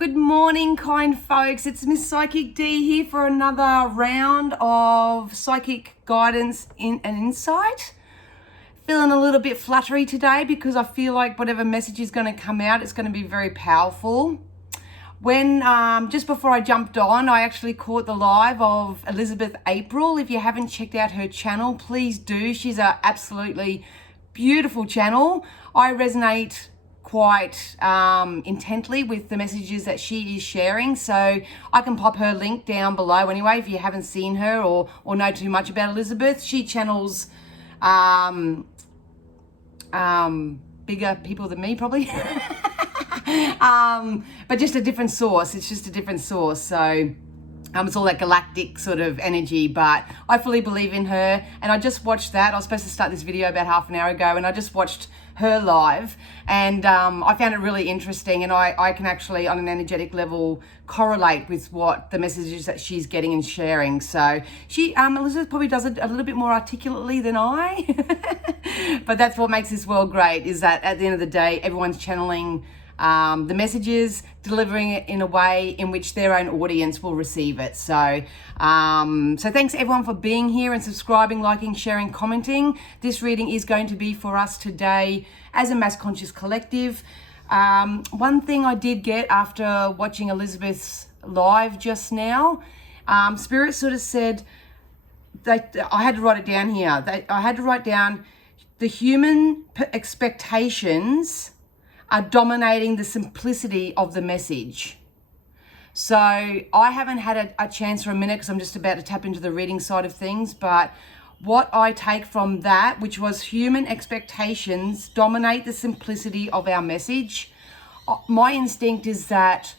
Good morning, kind folks. It's Miss Psychic D here for another round of psychic guidance and insight. Feeling a little bit fluttery today because I feel like whatever message is going to come out, it's going to be very powerful. When just before I jumped on, I actually caught the live of Elizabeth April. If you haven't checked out her channel, please do. She's an absolutely beautiful channel. I resonate quite intently with the messages that she is sharing, so I can pop her link down below anyway if you haven't seen her or know too much about Elizabeth. She channels bigger people than me probably. But just a different source. It's just a different source. So it's all that galactic sort of energy, but I fully believe in her. And I just watched that. I was supposed to start this video about half an hour ago, and I just watched her live, and I found it really interesting. And I can actually, on an energetic level, correlate with what the messages that she's getting and sharing. So she, Elizabeth probably does it a little bit more articulately than I, but that's what makes this world great, is that at the end of the day, everyone's channeling the messages, delivering it in a way in which their own audience will receive it. So thanks everyone for being here and subscribing, liking, sharing, commenting. This reading is going to be for us today as a Mass Conscious Collective. One thing I did get after watching Elizabeth's live just now, Spirit sort of said that I had to write it down here. I had to write down the human expectations are dominating the simplicity of the message. So I haven't had a chance for a minute because I'm just about to tap into the reading side of things, but what I take from that, which was human expectations dominate the simplicity of our message. My instinct is that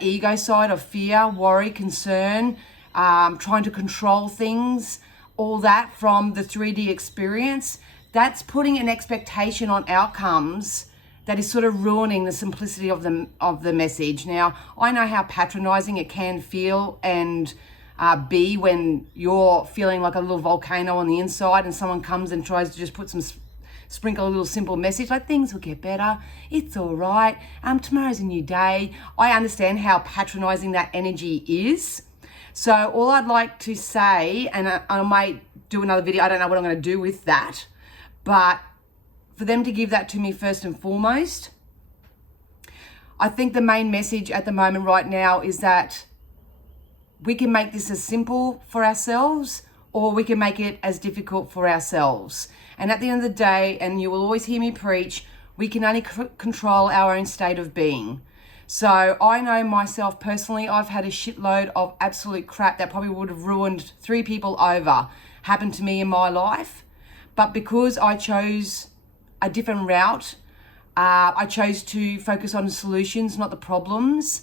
ego side of fear, worry, concern, trying to control things, all that from the 3D experience, that's putting an expectation on outcomes that is sort of ruining the simplicity of the message. Now, I know how patronizing it can feel and be when you're feeling like a little volcano on the inside and someone comes and tries to just sprinkle a little simple message like things will get better, it's all right, tomorrow's a new day. I understand how patronizing that energy is. So all I'd like to say, and I might do another video, I don't know what I'm going to do with that, but for them to give that to me first and foremost, I think the main message at the moment right now is that we can make this as simple for ourselves, or we can make it as difficult for ourselves. And at the end of the day, and you will always hear me preach, we can only control our own state of being. So I know myself personally, I've had a shitload of absolute crap that probably would have ruined 3 people over happen to me in my life. But because I chose a different route, I chose to focus on solutions, not the problems.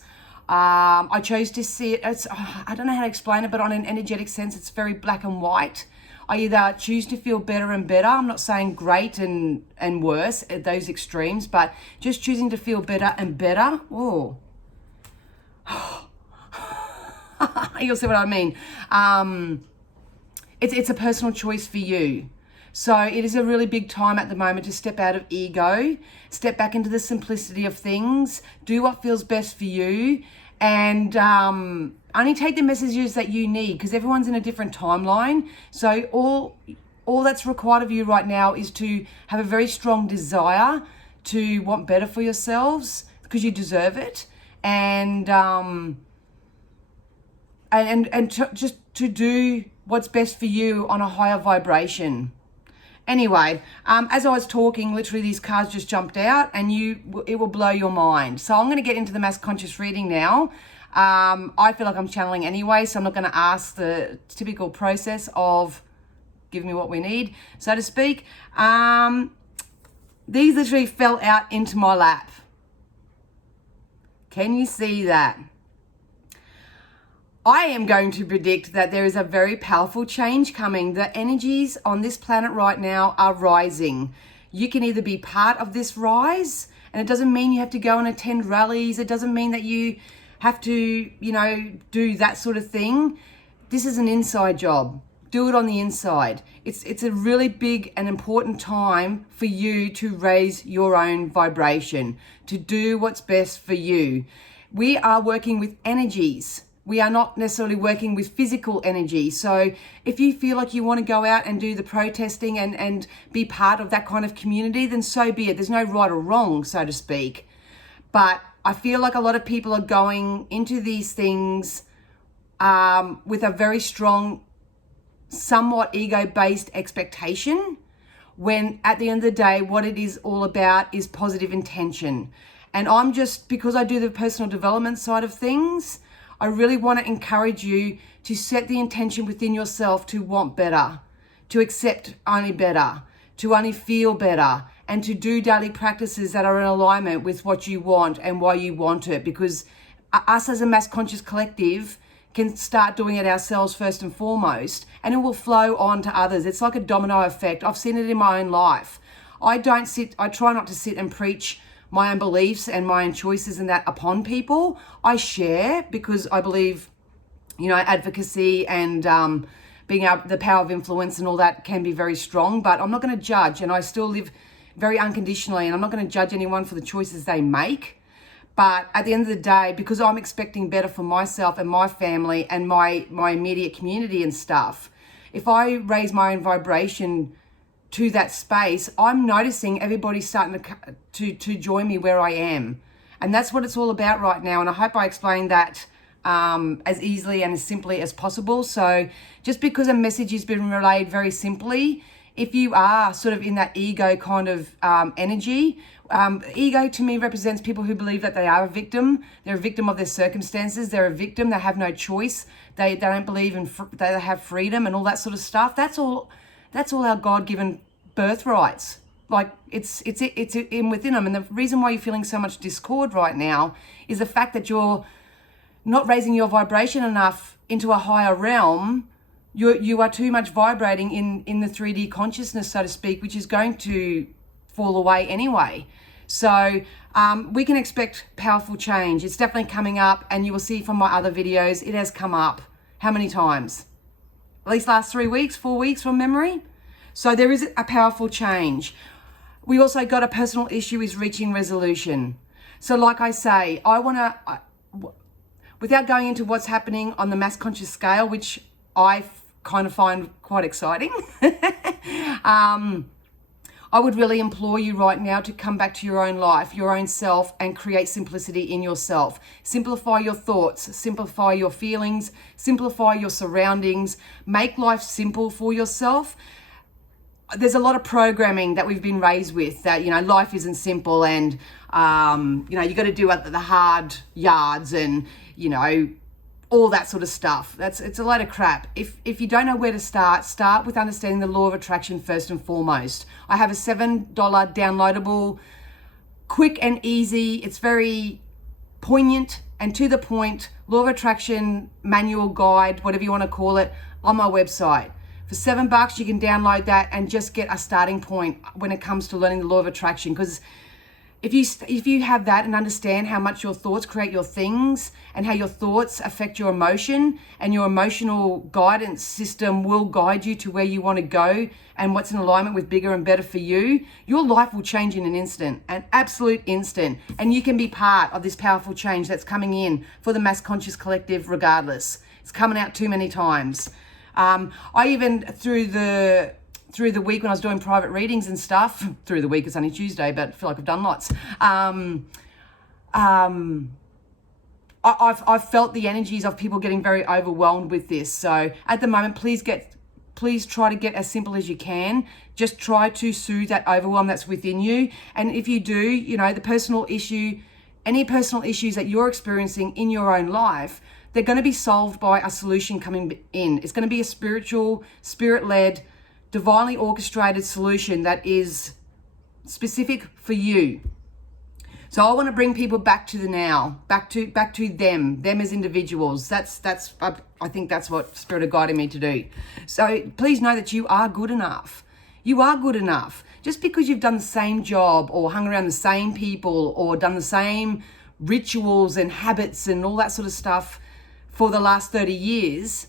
I chose to see it as, I don't know how to explain it, but on an energetic sense, it's very black and white. I either choose to feel better and better. I'm not saying great and worse at those extremes, but just choosing to feel better and better. Oh, you'll see what I mean. It's a personal choice for you. So it is a really big time at the moment to step out of ego, step back into the simplicity of things, do what feels best for you, and only take the messages that you need, because everyone's in a different timeline. So all that's required of you right now is to have a very strong desire to want better for yourselves, because you deserve it, and just to do what's best for you on a higher vibration. Anyway, as I was talking, literally these cards just jumped out, and it will blow your mind. So I'm going to get into the Mass Conscious reading now. I feel like I'm channeling anyway, so I'm not going to ask the typical process of give me what we need, so to speak. These literally fell out into my lap. Can you see that? I am going to predict that there is a very powerful change coming. The energies on this planet right now are rising. You can either be part of this rise, and it doesn't mean you have to go and attend rallies. It doesn't mean that you have to, do that sort of thing. This is an inside job. Do it on the inside. It's a really big and important time for you to raise your own vibration, to do what's best for you. We are working with energies. We are not necessarily working with physical energy. So if you feel like you want to go out and do the protesting and be part of that kind of community, then so be it. There's no right or wrong, so to speak. But I feel like a lot of people are going into these things with a very strong, somewhat ego-based expectation, when at the end of the day, what it is all about is positive intention. And I'm just, because I do the personal development side of things, I really want to encourage you to set the intention within yourself to want better, to accept only better, to only feel better, and to do daily practices that are in alignment with what you want and why you want it. Because us as a mass conscious collective can start doing it ourselves first and foremost, and it will flow on to others. It's like a domino effect. I've seen it in my own life. I try not to sit and preach my own beliefs and my own choices and that upon people. I share because I believe, advocacy and being the power of influence and all that can be very strong, but I'm not going to judge, and I still live very unconditionally, and I'm not going to judge anyone for the choices they make. But at the end of the day, because I'm expecting better for myself and my family and my immediate community and stuff, if I raise my own vibration to that space, I'm noticing everybody starting to join me where I am. And that's what it's all about right now. And I hope I explained that as easily and as simply as possible. So just because a message has been relayed very simply, if you are sort of in that ego kind of energy, ego to me represents people who believe that they are a victim. They're a victim of their circumstances. They're a victim. They have no choice. They don't believe in they have freedom and all that sort of stuff. That's all our God-given birthrights. Like it's in within them. And the reason why you're feeling so much discord right now is the fact that you're not raising your vibration enough into a higher realm. You are too much vibrating in the 3D consciousness, so to speak, which is going to fall away anyway. So we can expect powerful change. It's definitely coming up, and you will see from my other videos, it has come up. How many times? At least last 3 weeks, 4 weeks from memory. So there is a powerful change. We also got a personal issue is reaching resolution. So like I say, I want to, without going into what's happening on the mass conscious scale, which I kind of find quite exciting, I would really implore you right now to come back to your own life, your own self, and create simplicity in yourself. Simplify your thoughts, simplify your feelings, simplify your surroundings, make life simple for yourself. There's a lot of programming that we've been raised with that, life isn't simple, and, you got to do the hard yards and, all that sort of stuff. It's a load of crap. If you don't know where to start with understanding the law of attraction first and foremost. I have a $7 downloadable, quick and easy. It's very poignant and to the point law of attraction manual guide, whatever you want to call it, on my website. For $7, you can download that and just get a starting point when it comes to learning the law of attraction. Because if you have that and understand how much your thoughts create your things and how your thoughts affect your emotion, and your emotional guidance system will guide you to where you want to go and what's in alignment with bigger and better for you, your life will change in an instant, an absolute instant. And you can be part of this powerful change that's coming in for the Mass Conscious Collective regardless. It's coming out too many times. I even, through the week when I was doing private readings and stuff, through the week, it's only Tuesday, but I feel like I've done lots. I've felt the energies of people getting very overwhelmed with this. So at the moment, please try to get as simple as you can. Just try to soothe that overwhelm that's within you. And if you do, the personal issue, any personal issues that you're experiencing in your own life, they're going to be solved by a solution coming in. It's going to be a spiritual, spirit-led, divinely orchestrated solution that is specific for you. So I want to bring people back to the now, back to them as individuals. I think that's what Spirit are guiding me to do. So please know that you are good enough. You are good enough. Just because you've done the same job or hung around the same people or done the same rituals and habits and all that sort of stuff for the last 30 years,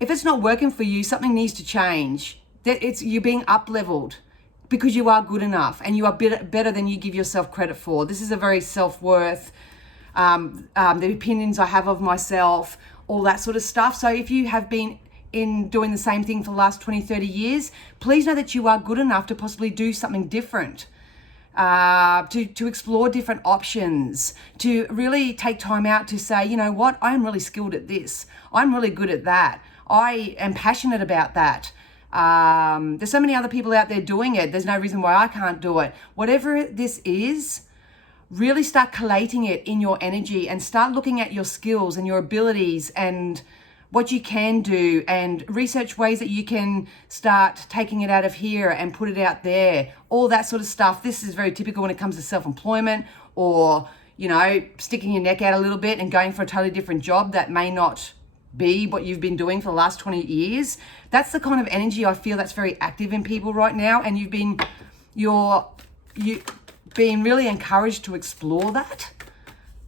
if it's not working for you, something needs to change. You're being up-leveled because you are good enough and you are better than you give yourself credit for. This is a very self-worth, the opinions I have of myself, all that sort of stuff. So if you have been in doing the same thing for the last 20, 30 years, please know that you are good enough to possibly do something different, to explore different options, to really take time out to say, you know what, I'm really skilled at this. I'm really good at that. I am passionate about that. There's so many other people out there doing it. There's no reason why I can't do it. Whatever this is, really start collating it in your energy and start looking at your skills and your abilities and what you can do, and research ways that you can start taking it out of here and put it out there, all that sort of stuff. This is very typical when it comes to self-employment, or, you know, sticking your neck out a little bit and going for a totally different job that may not be what you've been doing for the last 20 years. That's the kind of energy I feel that's very active in people right now, and you've been really encouraged to explore that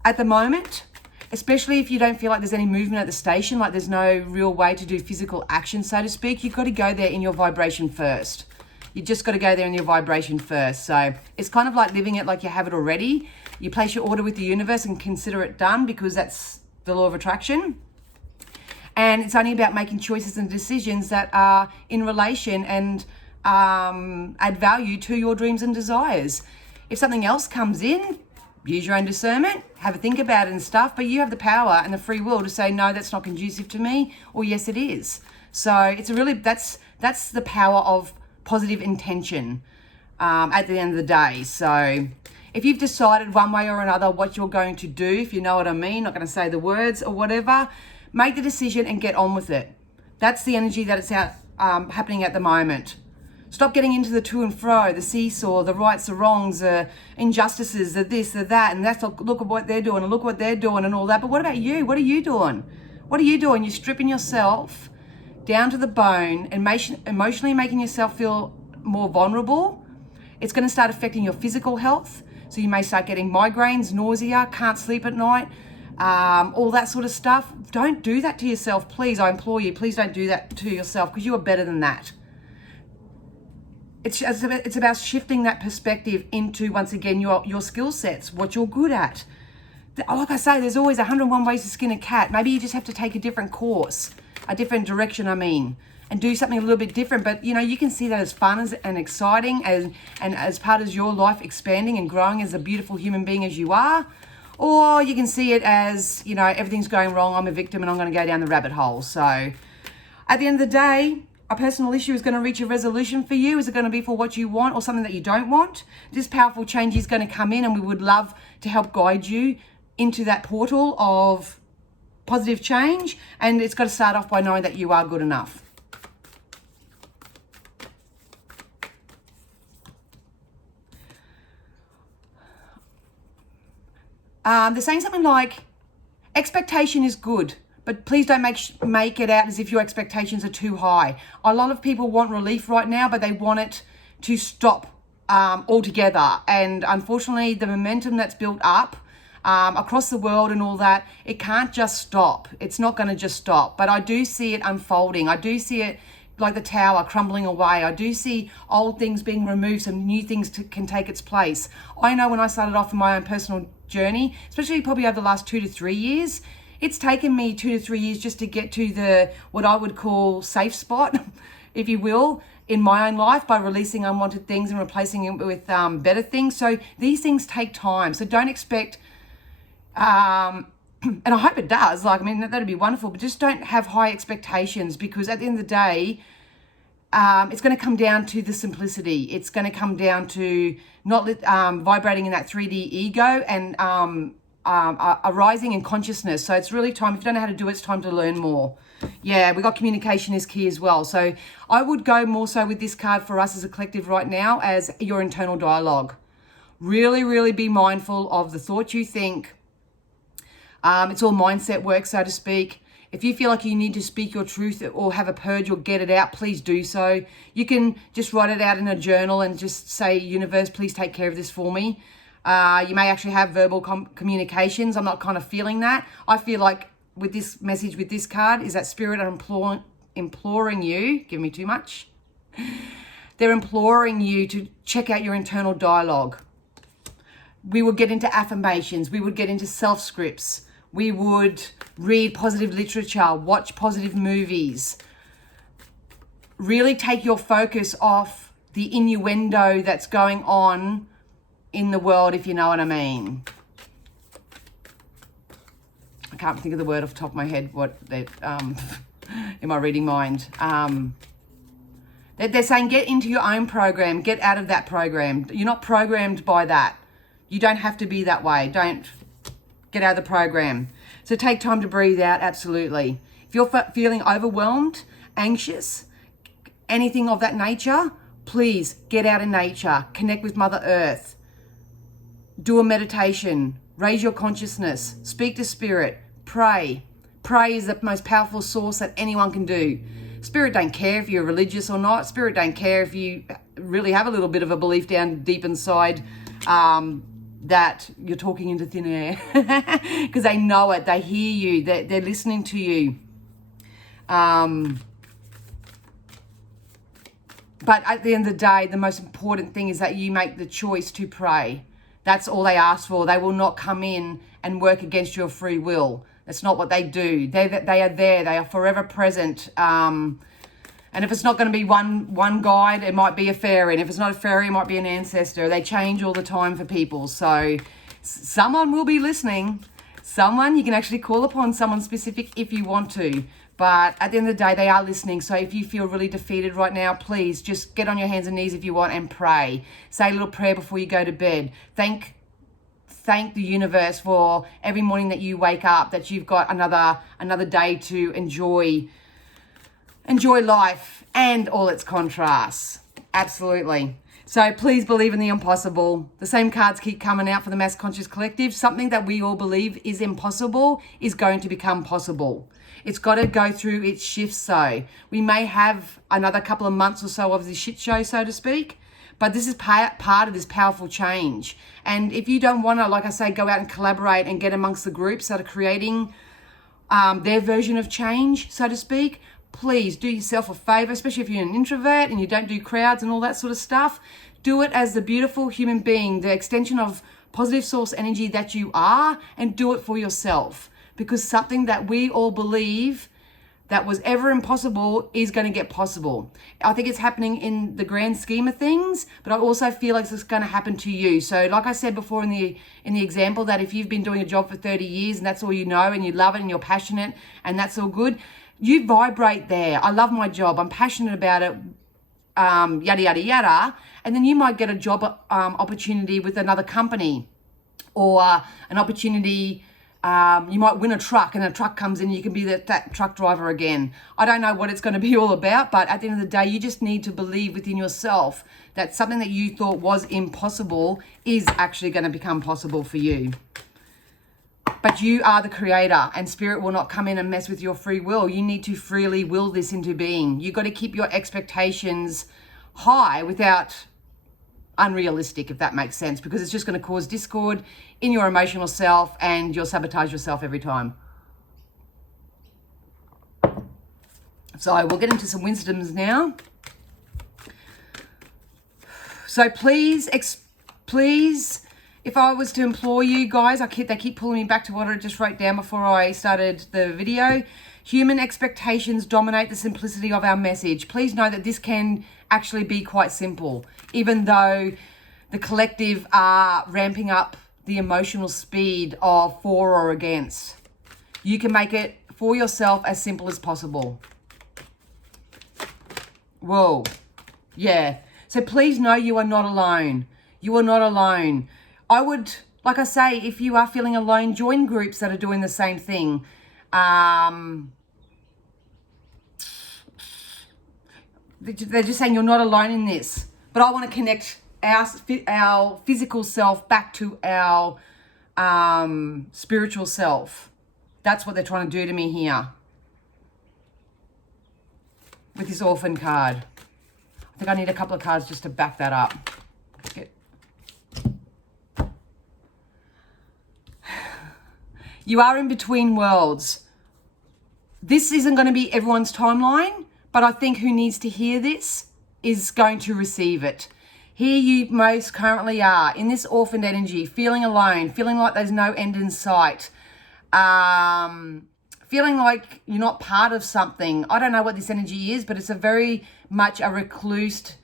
at the moment. Especially if you don't feel like there's any movement at the station, like there's no real way to do physical action, so to speak. You've got to go there in your vibration first. You just got to go there in your vibration first. So it's kind of like living it like you have it already. You place your order with the universe and consider it done, because that's the law of attraction. And it's only about making choices and decisions that are in relation and add value to your dreams and desires. If something else comes in, use your own discernment, have a think about it and stuff, but you have the power and the free will to say, no, that's not conducive to me, or yes, it is. So it's that's the power of positive intention at the end of the day. So if you've decided one way or another what you're going to do, if you know what I mean, not going to say the words or whatever, make the decision and get on with it. That's the energy that it's out happening at the moment. Stop getting into the to and fro, the seesaw, the rights, the wrongs, the injustices, the this, the that, and that's look at what they're doing and look what they're doing and all that. But what about you? What are you doing? What are you doing? You're stripping yourself down to the bone and emotionally making yourself feel more vulnerable. It's going to start affecting your physical health. So you may start getting migraines, nausea, can't sleep at night, all that sort of stuff. Don't do that to yourself, please. I implore you, please don't do that to yourself, because you are better than that. It's about shifting that perspective into, once again, your skill sets, what you're good at. Like I say, there's always 101 ways to skin a cat. Maybe you just have to take a different course, a different direction, and do something a little bit different. But, you know, you can see that as fun and exciting and as part of your life expanding and growing as a beautiful human being as you are. Or you can see it as, you know, everything's going wrong, I'm a victim and I'm going to go down the rabbit hole. So at the end of the day, a personal issue is going to reach a resolution for you. Is it going to be for what you want or something that you don't want? This powerful change is going to come in, and we would love to help guide you into that portal of positive change. And it's got to start off by knowing that you are good enough. They're saying something like, expectation is good, but please don't make it out as if your expectations are too high. A lot of people want relief right now, but they want it to stop altogether. And unfortunately, the momentum that's built up across the world and all that, it can't just stop. It's not going to just stop. But I do see it unfolding. I do see it like the tower crumbling away. I do see old things being removed so new things can take its place. I know when I started off in my own personal journey, especially probably over the last 2 to 3 years, it's taken me 2 to 3 years just to get to the what I would call safe spot, if you will, in my own life, by releasing unwanted things and replacing it with better things. So these things take time. So don't expect, and I hope it does, like, I mean, that'd be wonderful, but just don't have high expectations, because at the end of the day, it's going to come down to the simplicity. It's going to come down to not vibrating in that 3D ego and arising in consciousness. So it's really time, if you don't know how to do it, it's time to learn more. Yeah, we got communication is key as well. So I would go more so with this card for us as a collective right now as your internal dialogue. Really, really be mindful of the thoughts you think. It's all mindset work, so to speak. If you feel like you need to speak your truth or have a purge or get it out, please do so. You can just write it out in a journal and just say, universe, please take care of this for me. You may actually have verbal communications. I'm not kind of feeling that. I feel like with this message, with this card, is that spirit are imploring you, give me too much. They're imploring you to check out your internal dialogue. We would get into affirmations. We would get into self-scripts. We would read positive literature, watch positive movies. Really take your focus off the innuendo that's going on in the world, if you know what I mean. I can't think of the word off the top of my head, in my reading mind. They're saying get into your own program, get out of that program. You're not programmed by that. You don't have to be that way. Don't get out of the program. So take time to breathe out, absolutely. If you're feeling overwhelmed, anxious, anything of that nature, please get out in nature, connect with Mother Earth, do a meditation, raise your consciousness, speak to Spirit, pray. Pray is the most powerful source that anyone can do. Spirit don't care if you're religious or not. Spirit don't care if you really have a little bit of a belief down deep inside that you're talking into thin air, because they know it, they hear you, they're listening to you. But at the end of the day, the most important thing is that you make the choice to pray. That's all they ask for. They will not come in and work against your free will. That's not what they do. They are there. They are forever present. And if it's not going to be one guide, it might be a fairy. And if it's not a fairy, it might be an ancestor. They change all the time for people. So someone will be listening. You can actually call upon someone specific if you want to. But at the end of the day, they are listening. So if you feel really defeated right now, please just get on your hands and knees if you want and pray. Say a little prayer before you go to bed. Thank the universe for every morning that you wake up, that you've got another day to enjoy life and all its contrasts. Absolutely. So please believe in the impossible. The same cards keep coming out for the Mass Conscious Collective. Something that we all believe is impossible is going to become possible. It's got to go through its shifts though. We may have another couple of months or so of this shit show, so to speak, but this is part of this powerful change. And if you don't want to, like I say, go out and collaborate and get amongst the groups that are creating their version of change, so to speak, please do yourself a favor, especially if you're an introvert and you don't do crowds and all that sort of stuff. Do it as the beautiful human being, the extension of positive source energy that you are, and do it for yourself. Because something that we all believe that was ever impossible is going to get possible. I think it's happening in the grand scheme of things, but I also feel like it's going to happen to you. So like I said before in the example, that if you've been doing a job for 30 years and that's all you know and you love it and you're passionate and that's all good, you vibrate there. I love my job. I'm passionate about it, yada, yada, yada. And then you might get a job opportunity with another company, or an opportunity. You might win a truck and a truck comes in, you can be that truck driver again. I don't know what it's going to be all about, but at the end of the day, you just need to believe within yourself that something that you thought was impossible is actually going to become possible for you. But you are the creator, and Spirit will not come in and mess with your free will. You need to freely will this into being. You've got to keep your expectations high without unrealistic, if that makes sense, because it's just going to cause discord in your emotional self and you'll sabotage yourself every time. So we'll get into some wisdoms now. So please, if I was to implore you guys, they keep pulling me back to what I just wrote down before I started the video. Human expectations dominate the simplicity of our message. Please know that this can actually be quite simple, even though the collective are ramping up the emotional speed of for or against. You can make it for yourself as simple as possible. Whoa. Yeah. So please know you are not alone. You are not alone. I would, like I say, if you are feeling alone, join groups that are doing the same thing. They're just saying you're not alone in this. But I want to connect our physical self back to our spiritual self. That's what they're trying to do to me here with this orphan card. I think I need a couple of cards just to back that up. You are in between worlds. This isn't going to be everyone's timeline, but I think who needs to hear this is going to receive it. Here you most currently are in this orphaned energy, feeling alone, feeling like there's no end in sight, feeling like you're not part of something. I don't know what this energy is, but it's a very much a recluse.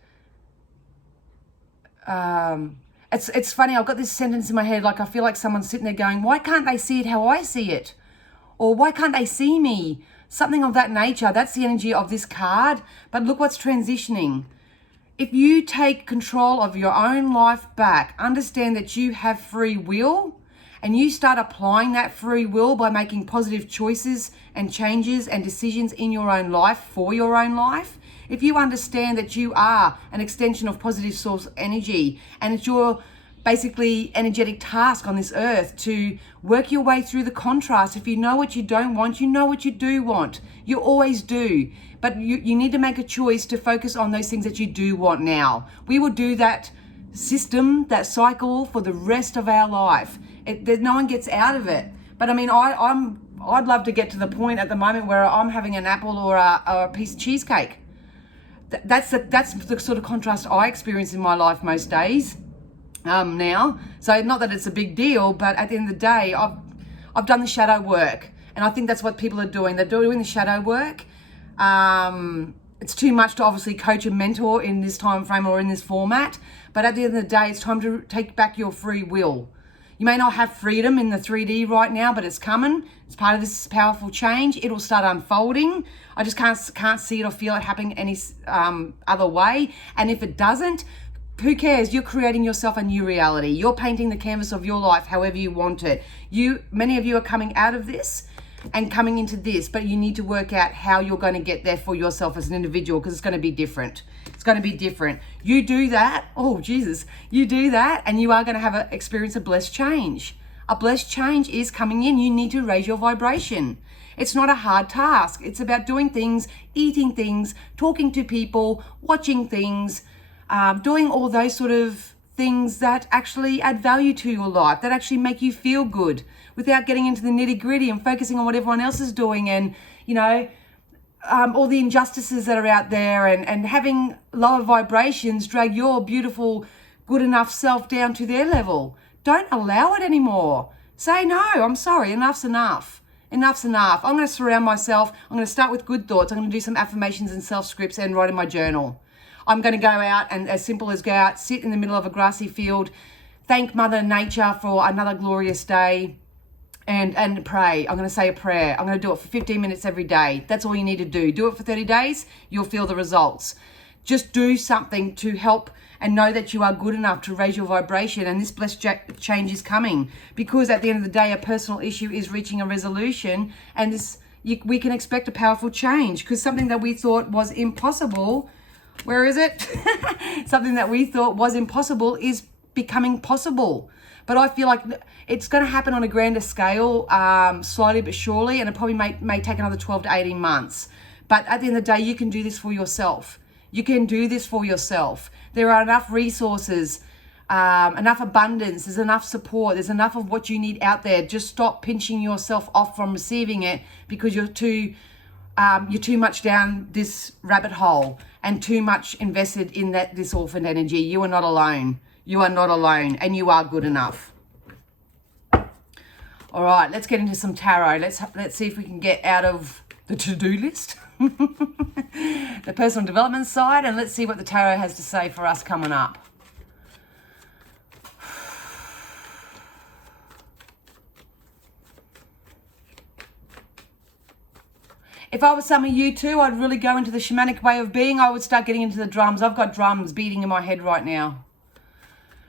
It's funny, I've got this sentence in my head, like I feel like someone's sitting there going, why can't they see it how I see it? Or why can't they see me? Something of that nature. That's the energy of this card. But look what's transitioning. If you take control of your own life back, understand that you have free will, and you start applying that free will by making positive choices and changes and decisions in your own life for your own life. If you understand that you are an extension of positive source energy, and it's your basically energetic task on this earth to work your way through the contrast. If you know what you don't want, you know what you do want. You always do. But you need to make a choice to focus on those things that you do want now. We will do that system, that cycle for the rest of our life. No one gets out of it. But I mean, I'd love to get to the point at the moment where I'm having an apple or a piece of cheesecake. That's the sort of contrast I experience in my life most days. Now, so not that it's a big deal, but at the end of the day, I've done the shadow work, and I think that's what people are doing. They're doing the shadow work. It's too much to obviously coach and mentor in this time frame or in this format, but at the end of the day, it's time to take back your free will. You may not have freedom in the 3D right now, but it's coming. It's part of this powerful change. It'll start unfolding. I just can't see it or feel it happening any other way. And if it doesn't, who cares? You're creating yourself a new reality. You're painting the canvas of your life however you want it. Many of you are coming out of this and coming into this, but you need to work out how you're going to get there for yourself as an individual, because it's going to be different. It's going to be different. You do that. Oh, Jesus. You do that and you are going to have experience a blessed change. A blessed change is coming in. You need to raise your vibration. It's not a hard task. It's about doing things, eating things, talking to people, watching things, doing all those sort of things that actually add value to your life, that actually make you feel good, without getting into the nitty gritty and focusing on what everyone else is doing and, all the injustices that are out there, and having lower vibrations drag your beautiful, good enough self down to their level. Don't allow it anymore. Say, no, I'm sorry, enough's enough. Enough's enough. I'm going to surround myself. I'm going to start with good thoughts. I'm going to do some affirmations and self-scripts and write in my journal. I'm going to go out and, as simple as go out, sit in the middle of a grassy field, thank Mother Nature for another glorious day, and pray. I'm going to say a prayer. I'm going to do it for 15 minutes every day. That's all you need to do. Do it for 30 days. You'll feel the results. Just do something to help and know that you are good enough to raise your vibration, and this blessed change is coming, because at the end of the day, a personal issue is reaching a resolution, and we can expect a powerful change, because something that we thought was impossible, where is it? Something that we thought was impossible is becoming possible. But I feel like it's going to happen on a grander scale, slowly but surely, and it probably may take another 12 to 18 months. But at the end of the day, you can do this for yourself. You can do this for yourself. There are enough resources, enough abundance, there's enough support, there's enough of what you need out there. Just stop pinching yourself off from receiving it, because you're too much down this rabbit hole and too much invested in this orphaned energy. You are not alone. You are not alone, and you are good enough. All right, let's get into some tarot. Let's see if we can get out of the to-do list, the personal development side, and let's see what the tarot has to say for us coming up. If I was some of you too, I'd really go into the shamanic way of being. I would start getting into the drums. I've got drums beating in my head right now.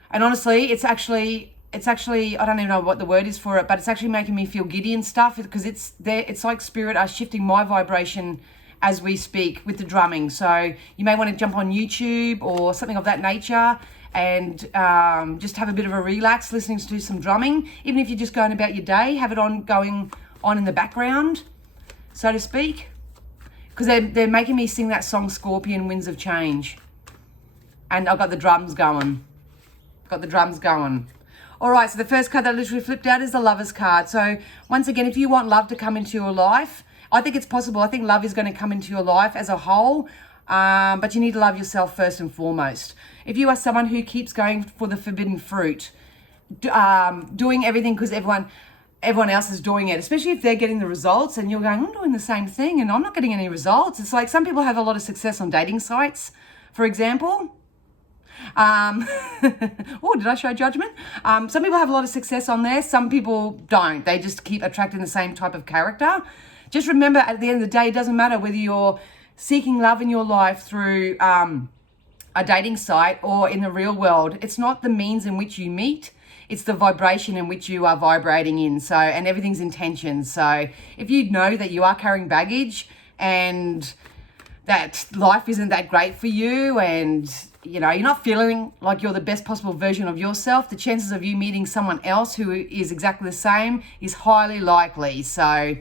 And honestly, it's actually, I don't even know what the word is for it, but it's actually making me feel giddy and stuff, because it's like spirit are shifting my vibration as we speak with the drumming. So you may want to jump on YouTube or something of that nature and just have a bit of a relax listening to some drumming. Even if you're just going about your day, have it going on in the background, so to speak, because they're making me sing that song Scorpion Winds of Change, and I've got the drums going. All right, so the first card that literally flipped out is the Lover's card. So once again, if you want love to come into your life, I think it's possible. I think love is going to come into your life as a whole. But you need to love yourself first and foremost. If you are someone who keeps going for the forbidden fruit, doing everything because everyone else is doing it, especially if they're getting the results and you're going, I'm doing the same thing and I'm not getting any results. It's like some people have a lot of success on dating sites, for example. Oh, did I show judgment? Some people have a lot of success on there. Some people don't. They just keep attracting the same type of character. Just remember, at the end of the day, it doesn't matter whether you're seeking love in your life through a dating site or in the real world. It's not the means in which you meet. It's the vibration in which you are vibrating in. So, and everything's intention. So if you know that you are carrying baggage and that life isn't that great for you and, you know, you're not feeling like you're the best possible version of yourself, the chances of you meeting someone else who is exactly the same is highly likely. So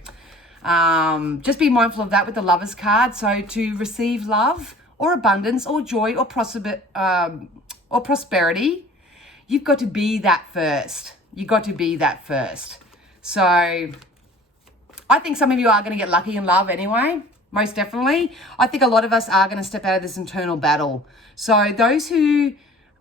just be mindful of that with the Lovers card. So to receive love or abundance or joy or prosperity, you've got to be that first. You've got to be that first. So I think some of you are going to get lucky in love anyway, most definitely. I think a lot of us are going to step out of this internal battle. So those who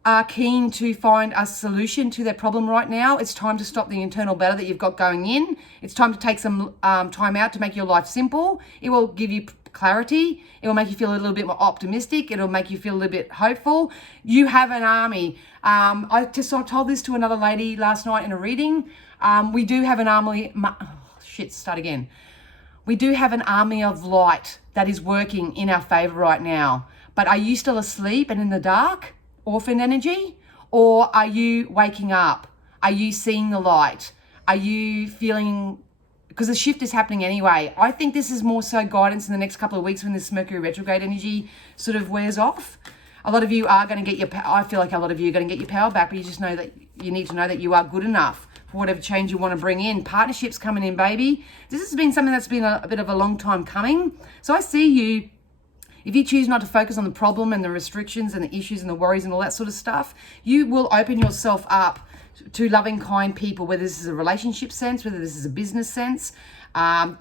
are keen to find a solution to their problem right now, it's time to stop the internal battle that you've got going in. It's time to take some time out to make your life simple. It will give you clarity. It will make you feel a little bit more optimistic. It'll make you feel a little bit hopeful. You have an army. I told this to another lady last night in a reading. We do have an army. We do have an army of light that is working in our favor right now. But are you still asleep and in the dark, orphan energy? Or are you waking up? Are you seeing the light? Are you feeling, because the shift is happening anyway. I think this is more so guidance in the next couple of weeks when this Mercury retrograde energy sort of wears off. A lot of you are going to get I feel like a lot of you are going to get your power back, but you just know that you need to know that you are good enough for whatever change you want to bring in. Partnerships coming in, baby. This has been something that's been a bit of a long time coming. So I see you. If you choose not to focus on the problem and the restrictions and the issues and the worries and all that sort of stuff, you will open yourself up to loving, kind people, whether this is a relationship sense, whether this is a business sense,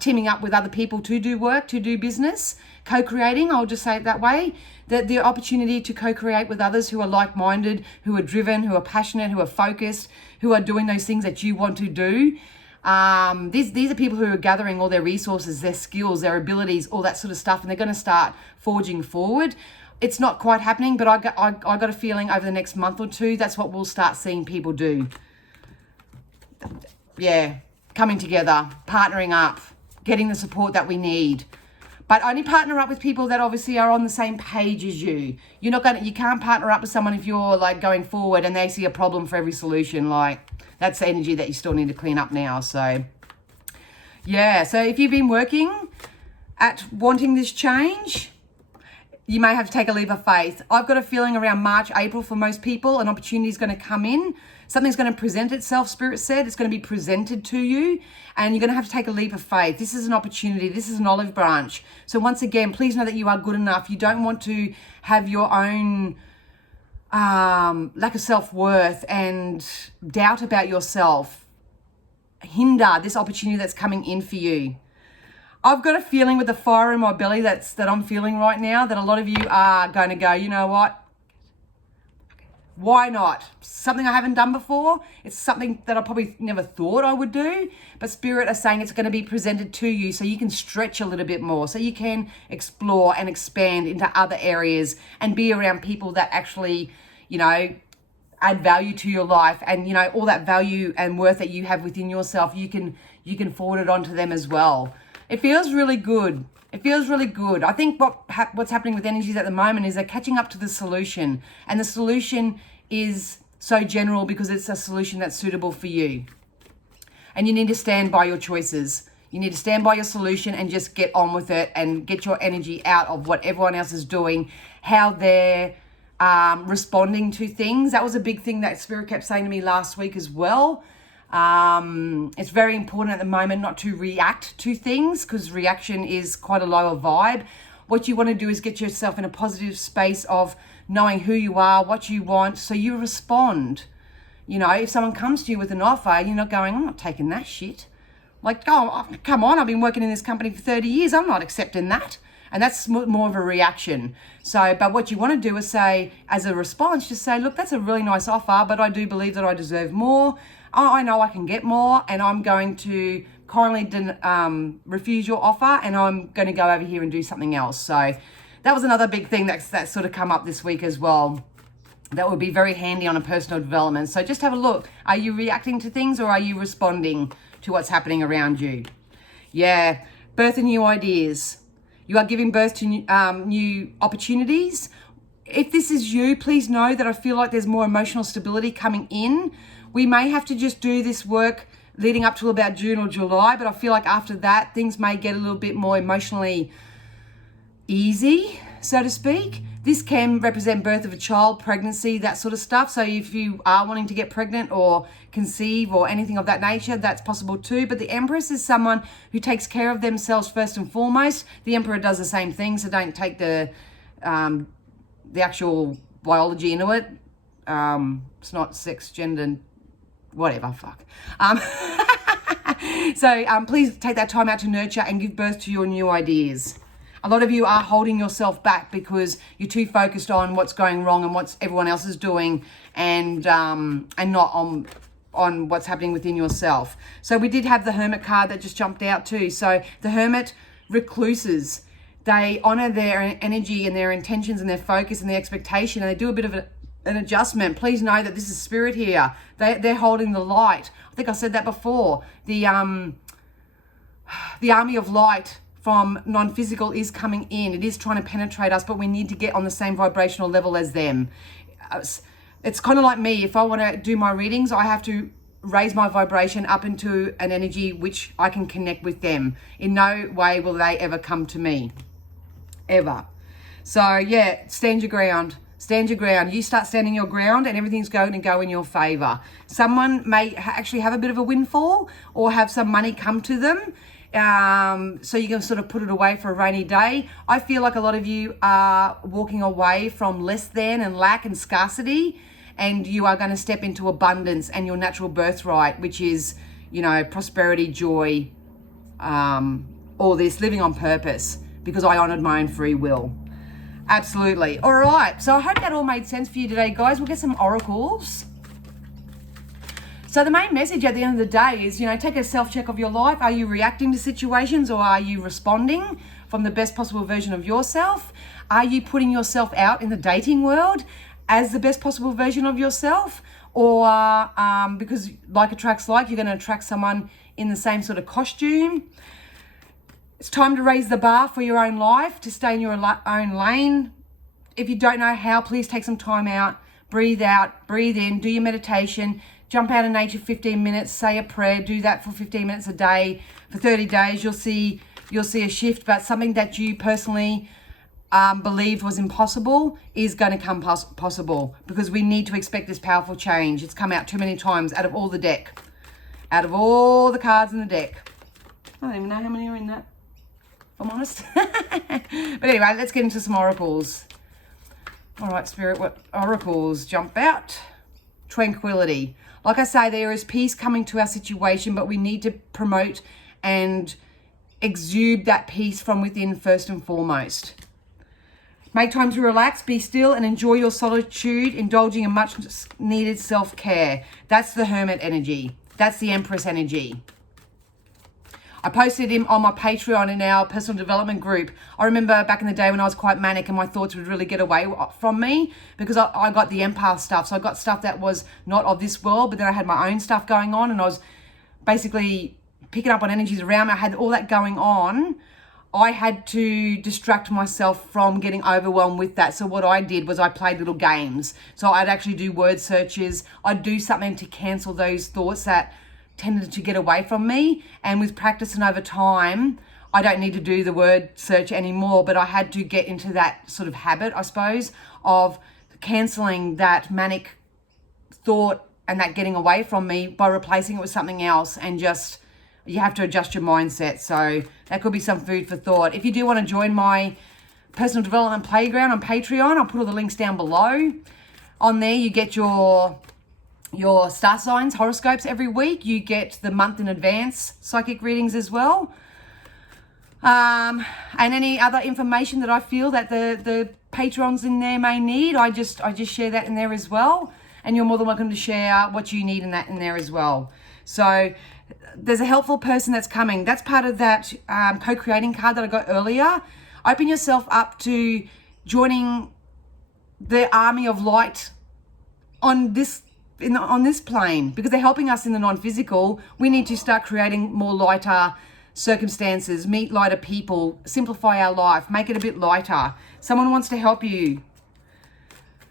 teaming up with other people to do work, to do business, co-creating, I'll just say it that way, that the opportunity to co-create with others who are like-minded, who are driven, who are passionate, who are focused, who are doing those things that you want to do. These are people who are gathering all their resources, their skills, their abilities, all that sort of stuff, and they're going to start forging forward. It's not quite happening, but I got a feeling over the next month or two, that's what we'll start seeing people do. Yeah, coming together, partnering up, getting the support that we need. But only partner up with people that obviously are on the same page as you. You can't partner up with someone if you're like going forward and they see a problem for every solution. Like, that's the energy that you still need to clean up now. So yeah, so if you've been working at wanting this change, you may have to take a leap of faith. I've got a feeling around March, April for most people, an opportunity is going to come in. Something's going to present itself, Spirit said. It's going to be presented to you and you're going to have to take a leap of faith. This is an opportunity. This is an olive branch. So once again, please know that you are good enough. You don't want to have your own lack of self-worth and doubt about yourself hinder this opportunity that's coming in for you. I've got a feeling with the fire in my belly that I'm feeling right now that a lot of you are going to go, you know what? Why not? Something I haven't done before. It's something that I probably never thought I would do, but Spirit are saying it's going to be presented to you so you can stretch a little bit more, so you can explore and expand into other areas and be around people that actually, you know, add value to your life, and you know, all that value and worth that you have within yourself, you can forward it onto them as well. It feels really good. It feels really good. I think what's happening with energies at the moment is they're catching up to the solution. And the solution is so general because it's a solution that's suitable for you. And you need to stand by your choices. You need to stand by your solution and just get on with it and get your energy out of what everyone else is doing, how they're responding to things. That was a big thing that Spirit kept saying to me last week as well. It's very important at the moment not to react to things because reaction is quite a lower vibe. What you want to do is get yourself in a positive space of knowing who you are, what you want, so you respond. You know, if someone comes to you with an offer, you're not going, I'm not taking that shit. Like, oh, come on, I've been working in this company for 30 years. I'm not accepting that. And that's more of a reaction. So, but what you want to do is say, as a response, just say, look, that's a really nice offer, but I do believe that I deserve more. I know I can get more, and I'm going to kindly refuse your offer, and I'm going to go over here and do something else. So that was another big thing that's sort of come up this week as well. That would be very handy on a personal development. So just have a look. Are you reacting to things, or are you responding to what's happening around you? Yeah, birth of new ideas. You are giving birth to new opportunities. If this is you, please know that I feel like there's more emotional stability coming in. We may have to just do this work leading up to about June or July, but I feel like after that, things may get a little bit more emotionally easy, so to speak. This can represent birth of a child, pregnancy, that sort of stuff. So if you are wanting to get pregnant or conceive or anything of that nature, that's possible too. But the Empress is someone who takes care of themselves first and foremost. The Emperor does the same thing, so don't take the actual biology into it. It's not sex, gender, whatever, fuck. So please take that time out to nurture and give birth to your new ideas. A lot of you are holding yourself back because you're too focused on what's going wrong and what everyone else is doing, and not on what's happening within yourself. So we did have the Hermit card that just jumped out too. So the Hermit, recluses, they honor their energy and their intentions and their focus and their expectation, and they do a bit of an adjustment. Please know that this is spirit here. They're holding the light. I think I said that before. The army of light from non-physical is coming in. It is trying to penetrate us, but we need to get on the same vibrational level as them. It's kind of like me. If I want to do my readings, I have to raise my vibration up into an energy which I can connect with them. In no way will they ever come to me. Ever. So yeah, stand your ground. Stand your ground. You start standing your ground and everything's going to go in your favor. Someone may actually have a bit of a windfall or have some money come to them. So you can sort of put it away for a rainy day. I feel like a lot of you are walking away from less than and lack and scarcity, and you are going to step into abundance and your natural birthright, which is, prosperity, joy, all this, living on purpose, because I honored my own free will. Absolutely. All right. So I hope that all made sense for you today, guys. We'll get some oracles. So the main message at the end of the day is, take a self-check of your life. Are you reacting to situations, or are you responding from the best possible version of yourself? Are you putting yourself out in the dating world as the best possible version of yourself? Or because like attracts like, you're going to attract someone in the same sort of costume? It's time to raise the bar for your own life, to stay in your own lane. If you don't know how, please take some time out, breathe in, do your meditation. Jump out in nature 15 minutes, say a prayer, do that for 15 minutes a day. For 30 days, you'll see a shift, but something that you personally believed was impossible is going to come possible, because we need to expect this powerful change. It's come out too many times out of all the deck. Out of all the cards in the deck. I don't even know how many are in that, if I'm honest. But anyway, let's get into some oracles. All right, Spirit, what oracles jump out? Tranquility. Like I say, there is peace coming to our situation, but we need to promote and exude that peace from within first and foremost. Make time to relax, be still, and enjoy your solitude, indulging in much needed self-care. That's the Hermit energy. That's the Empress energy. I posted him on my Patreon in our personal development group. I remember back in the day when I was quite manic and my thoughts would really get away from me, because I got the empath stuff. So I got stuff that was not of this world, but then I had my own stuff going on, and I was basically picking up on energies around me. I had all that going on. I had to distract myself from getting overwhelmed with that. So what I did was I played little games. So I'd actually do word searches. I'd do something to cancel those thoughts that tended to get away from me. And with practice and over time, I don't need to do the word search anymore, but I had to get into that sort of habit, I suppose, of canceling that manic thought and that getting away from me by replacing it with something else. And just, you have to adjust your mindset. So that could be some food for thought. If you do want to join my personal development playground on Patreon, I'll put all the links down below. On there, you get your star signs, horoscopes every week. You get the month in advance psychic readings as well. And any other information that I feel that the patrons in there may need, I just share that in there as well. And you're more than welcome to share what you need in there as well. So there's a helpful person that's coming. That's part of that co-creating card that I got earlier. Open yourself up to joining the army of light on this plane, because they're helping us in the non-physical. We need to start creating more lighter circumstances, meet lighter people, simplify our life, make it a bit lighter. Someone wants to help you.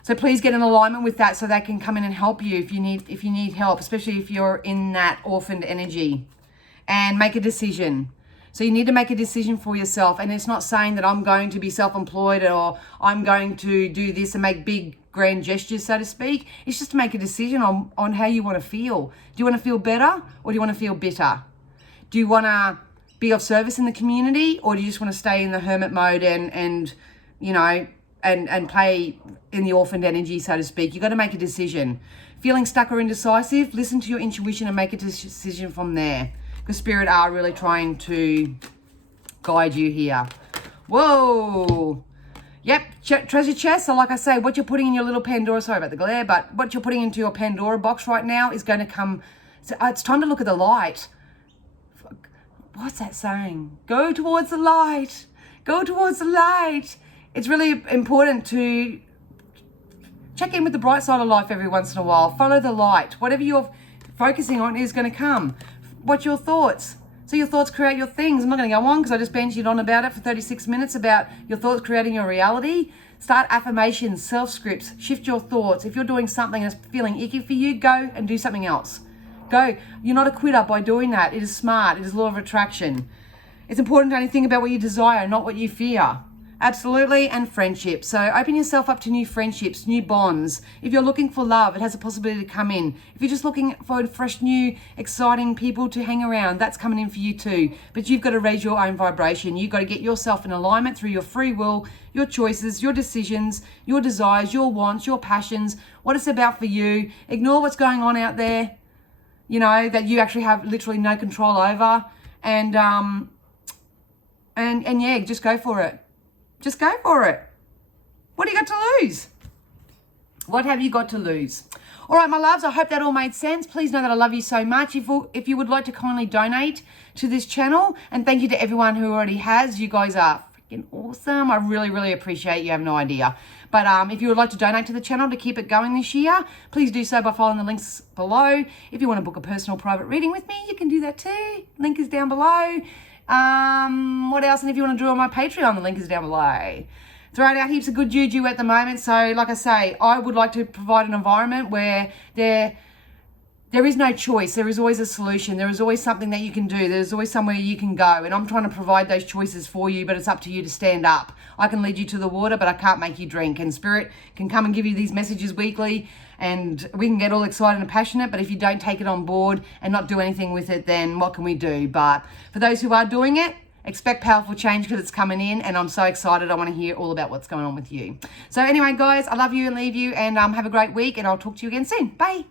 So please get in alignment with that so they can come in and help you if you need help, especially if you're in that orphaned energy. And make a decision. So you need to make a decision for yourself. And it's not saying that I'm going to be self-employed or I'm going to do this and make big grand gestures, so to speak. It's just to make a decision on how you want to feel. Do you want to feel better or do you want to feel bitter? Do you want to be of service in the community, or do you just want to stay in the hermit mode and play in the orphaned energy, so to speak? You've got to make a decision. Feeling stuck or indecisive, listen to your intuition and make a decision from there. Because Spirit are really trying to guide you here. Whoa. Yep, treasure chest. So like I say, what you're putting in your little Pandora, sorry about the glare, but what you're putting into your Pandora box right now is going to come. It's time to look at the light. What's that saying? Go towards the light. Go towards the light. It's really important to check in with the bright side of life every once in a while. Follow the light. Whatever you're focusing on is going to come. What's your thoughts? So your thoughts create your things. I'm not going to go on because I just bantered on about it for 36 minutes about your thoughts creating your reality. Start affirmations, self-scripts, shift your thoughts. If you're doing something that's feeling icky for you, go and do something else. Go. You're not a quitter by doing that. It is smart. It is law of attraction. It's important to only think about what you desire, not what you fear. Absolutely. And friendship. So open yourself up to new friendships, new bonds. If you're looking for love, it has a possibility to come in. If you're just looking for fresh, new, exciting people to hang around, that's coming in for you too. But you've got to raise your own vibration. You've got to get yourself in alignment through your free will, your choices, your decisions, your desires, your wants, your passions, what it's about for you. Ignore what's going on out there, that you actually have literally no control over. And yeah, just go for it. Just go for it. What do you got to lose? What have you got to lose? All right, my loves, I hope that all made sense. Please know that I love you so much. If you would like to kindly donate to this channel, and thank you to everyone who already has. You guys are freaking awesome. I really, really appreciate you. You have no idea. But if you would like to donate to the channel to keep it going this year, please do so by following the links below. If you want to book a personal private reading with me, you can do that too. Link is down below. What else? And if you want to join my Patreon, the link is down below. Throwing out heaps of good juju at the moment. So like I say, I would like to provide an environment where there is no choice. There is always a solution. There is always something that you can do. There's always somewhere you can go. And I'm trying to provide those choices for you, but it's up to you to stand up. I can lead you to the water, but I can't make you drink. And Spirit can come and give you these messages weekly, and we can get all excited and passionate, but if you don't take it on board and not do anything with it, then what can we do? But for those who are doing it, expect powerful change because it's coming in, and I'm so excited. I want to hear all about what's going on with you. So anyway, guys, I love you and leave you, and have a great week, and I'll talk to you again soon. Bye.